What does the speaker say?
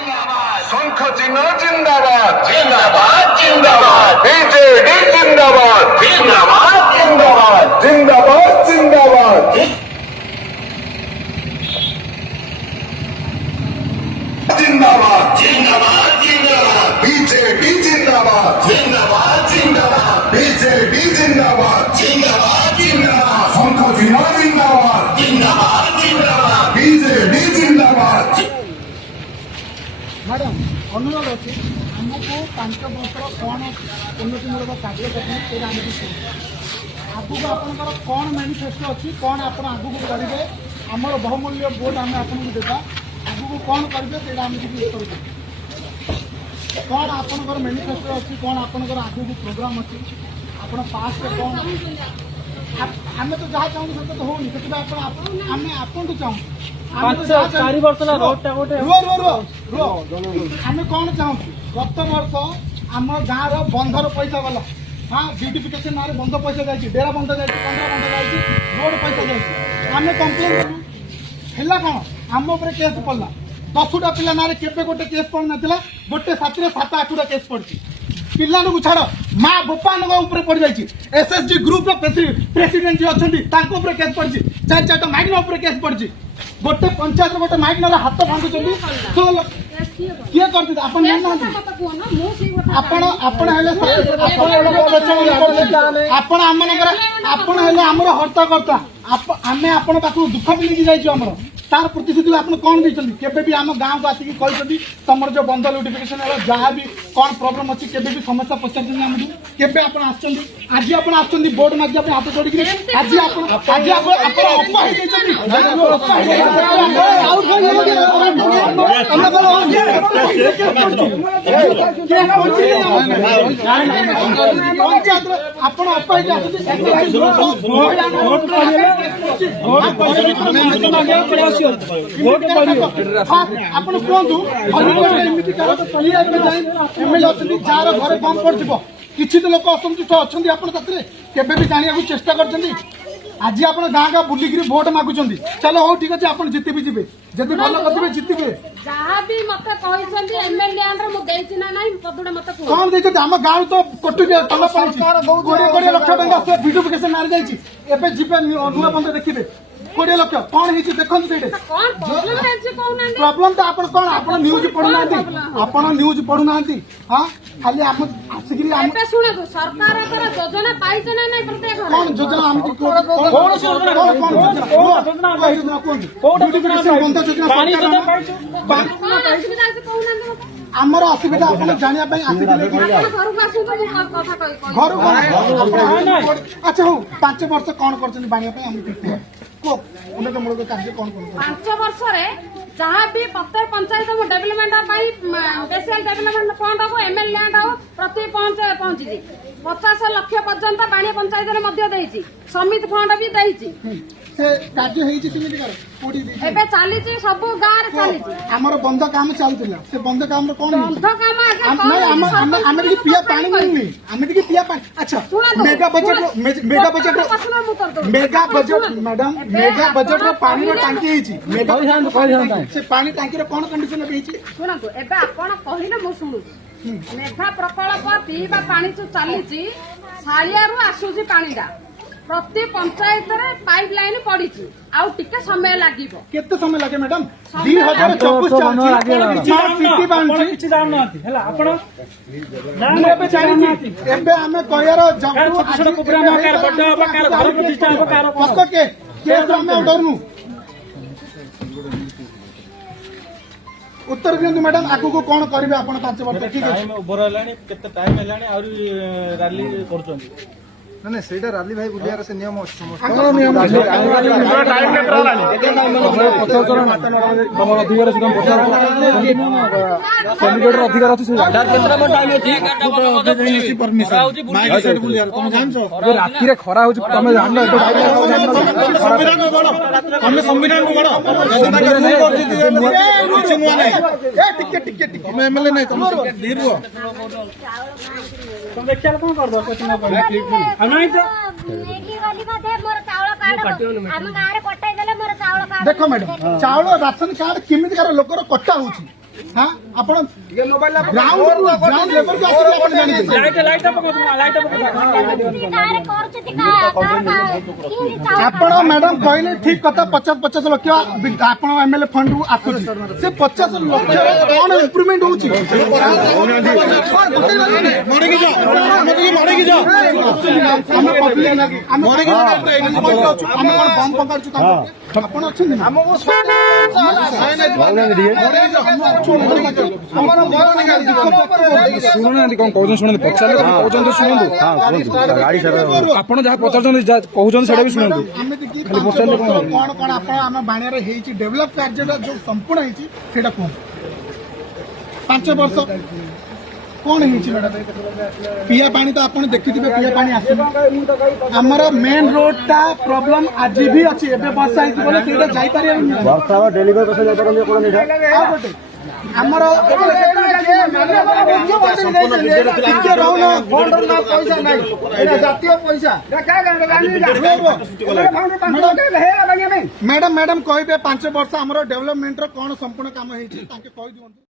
शंख चिन्ह जिंदाबाद जिंदाबाद जिंदाबाद बीजेडी जिंदाबाद जिंदाबाद जिंदाबाद जिंदाबाद जिंदाबाद जिंदाबाद जिंदाबाद जिंदाबाद बीजेडी जिंदाबाद जिंदाबाद जिंदाबाद बीजेडी जिंदाबाद जिंदाबाद जिंदाबाद शंख चिन्ह जिंदाबाद जिंदाबाद जिंदाबाद बीजेडी जिंदाबाद। मैडम अनुरोध अच्छी आमको 5 वर्षर कौन उन्नतिमूलक कार्य करेंगे आगू आपंकर कौन मैनिफेस्टो अच्छी कौन आप आगू करेंगे आमर बहुमूल्य भोट आम आपको देवा आगू कौन करेंगे से करेंगे कौन आपंकर मैनिफेस्टो अच्छी कौन आपंकर आगू प्रोग्राम अच्छी आप पास्ट कौन आम तो जहाँ चाहूँ से तो होनी से आम आपको चाहूँ आम कौन चाहूँ गत वर्ष आम गाँव बंधर पैसा गला हाँ ब्यूटिफिकेशन ना बंध पैसा जाए डेरा बंध जाए 15 बंध जाए रोड पैसा जाए आम कम्प्लेन है कौन आम केस पड़ा 10टा पिला ना केवे गोटे केस पड़ ना गोटे साथी 7-8टा केस पड़ी पिला छाड़ माँ बोपा पड़ जाए एसएसजी ग्रुप प्रेसिडेंट जी अच्छा केस पड़ी 4-4टा माइग्ना केस पड़ी गोटे पंचायत गोटे माइक ना हाथ भांगुं किए करते आमर हर्ताकर्ता आम आपण पाख दुख मिलिकी जाइए तार प्रतिश्रुति आप कौन देते केबे भी आम गाँव को आसिक कहते तुम जो बंद नोटिफिकेशन जहाँ भी कौन प्रोब्लेम अच्छी केबे भी समस्या पचार केबे आप आज आप बोर्ड मागे हाथ जोड़ी आज ଆପଣ କୁହନ୍ତୁ ଏମିତି ଏମଏଲଏ ଅଛନ୍ତି ଯାହାର ଘରେ ବନ୍ଦ ପଡିଯିବ କିଛି ତ ଲୋକ ଅସନ୍ତୁଷ୍ଟ ଅଛନ୍ତି ଆପଣ ତାଥିରେ କେବେ ବି ଜାଣିବାକୁ ଚେଷ୍ଟା କରିଛନ୍ତି ଆଜି ଆପଣ ଗାଁ ଗାଁ ବୁଲିକିରି ଭୋଟ ମାଗୁଛନ୍ତି ଚାଲ ହଉ ଠିକ ଅଛି ଆପଣ ଜିତିବି ଯିବେ ଯଦି ଭଲ କରିବେ ଜିତିବେ ଯାହା ବି ମତେ କହିଛନ୍ତି ଏମଏଲଏ ଆଣ୍ଡର ମୁଁ ଦେଇଛି ନା ନାହିଁ ପଦୁଡା ମତେ କୁହ କଣ ଦେଇଛନ୍ତି ଆମ ଗାଁ ତ କୋଟି ଟଙ୍କା ପାଇଛି 20 ଲକ୍ଷ ଟଙ୍କା ସେ ବ୍ୟୁଟିଫିକେସନ ନାଁରେ ଯାଇଛି ଏବେ ଯିବେ ନୂଆ ବନ୍ଧ ଦେଖିବେ 20 ଲକ୍ଷ କଣ ହେଇଛି ଦେଖନ୍ତୁ ସେଇଠି ପ୍ରୋବ୍ଲେମ ତ ଆପଣ କଣ ଆପଣ ନ୍ୟୁଜ ପଢୁନାହାନ୍ତି ହଁ ଖାଲି ଆମ ଆସିକିରି ଏବେ ଶୁଣନ୍ତୁ ସରକାରଙ୍କର ଯୋଜନା ପାଇଛ ନା ନାହିଁ ପ୍ରତ୍ୟେକ ଘରେ କଣ ଯୋଜନା ଆମେ କଣ ଯୋଜନା କୁହନ୍ତୁ ବନ୍ଧ ଯୋଜନା ଆମର ଅସୁବିଧା ଆପଣ ଜାଣିବା ପାଇଁ ଆସିଥିଲେ ଘରକୁ ଆଚ୍ଛା ହଉ 5 ବର୍ଷ କଣ କରିଛନ୍ତି ବାଣିବା ପାଇଁ ଆମେ ଉନ୍ନତମୂଳକ କାର୍ଯ୍ୟ କଣ କରୁଛନ୍ତି 5 ବର୍ଷରେ जहाँ भी प्रत्येक panchayat development special development fund हम एमएलए प्रति पहुंची 50 लाख पर्यंत बाणी पंचायत समिति फंड भी एबे चली सब गाँव चली आमर बंध काम चलता से बंध काम कौन बंध काम पिया पानी मिलूनी आम पिया पानी अच्छा mega budget madam mega budget पानी टांकी से पानी टांकी कौन कंडीशन शुणु एबे आपण कहले मु शुणु मेघा प्रकल्प पीवा पानी जो चली साड़िया आसूची पानीटा प्रति पंचायत पाइप लाइन पड़ी आउे समय लगे केते समय लगे मैडम 2024 उत्तर दिखाँ मैडम आगु को कौन करेंगे आप 5 वर्ष ठीक है रैली कर ना से राली भाई बुलियार से नियम अधिकार अच्छी राति खरा हो देखिए कौन कर देख मैडम चाउल राशन कार्ड केमिति लोकर कटा हो ଆପଣ ଗ୍ରାଉଣ୍ଡ ଲେବଲକୁ ଆସିକି ଆପଣ ଜାଣିବେ। ଆପଣ ମ୍ୟାଡାମ କହିଲେ ଠିକ କଥା 50 ଲକ୍ଷ ଆପଣ ଏମଏଲଏ ଫଣ୍ଡ ରୁ ଆସୁଛି। ସେ 50 ଲକ୍ଷରେ କଣ ଇମ୍ପ୍ରୁଭମେଣ୍ଟ ହଉଛି? ଆମେ କଣ ବମ୍ ପକାଉଛୁ ଆପଣ ଅଛନ୍ତି ଶୁଣୁନାହାନ୍ତି କଣ କହୁଛନ୍ତି ଶୁଣନ୍ତୁ ପଚାରିଲେ କଣ କହୁଛନ୍ତି ଶୁଣନ୍ତୁ ଆପଣ ଯାହା ପଚାରୁଛନ୍ତି ଯାହା କହୁଛନ୍ତି ସେଇଟା ବି ଶୁଣନ୍ତୁ। କଣ କଣ ଆପଣ ଆମ ବାଣିଆରେ ହେଇଛି ଡେଭଲପ କାର୍ଯ୍ୟଟା ଯୋଉ ସମ୍ପୂର୍ଣ୍ଣ ହେଇଛି ସେଇଟା କୁହନ୍ତୁ। 5 ବର୍ଷ କଣ ହେଇଛି ମ୍ୟାଡାମ? ପିଆ ପାଣି ତ ଆପଣ ଦେଖିଥିବେ ପିଆ ପାଣି ଆସିବ। ଆମର ମେନ୍ ରୋଡ ଟା ପ୍ରୋବ୍ଲେମ ଆଜି ବି ଅଛି। ଏବେ ବର୍ଷା ହେଇଛି ବୋଲି ସେଇଟା ଯାଇପାରିବନି। ଆଉ ଗୋଟେ ଆମର ଟିକେ ରହୁନ ପଇସା ନାହିଁ ଜାତୀୟ ପଇସା ମ୍ୟାଡାମ କହିବେ 5 ବର୍ଷ ଆମର ଡେଭଲପମେଣ୍ଟର କଣ ସମ୍ପୂର୍ଣ୍ଣ କାମ ହେଇଛି ତାଙ୍କେ କହିଦିଅନ୍ତୁ।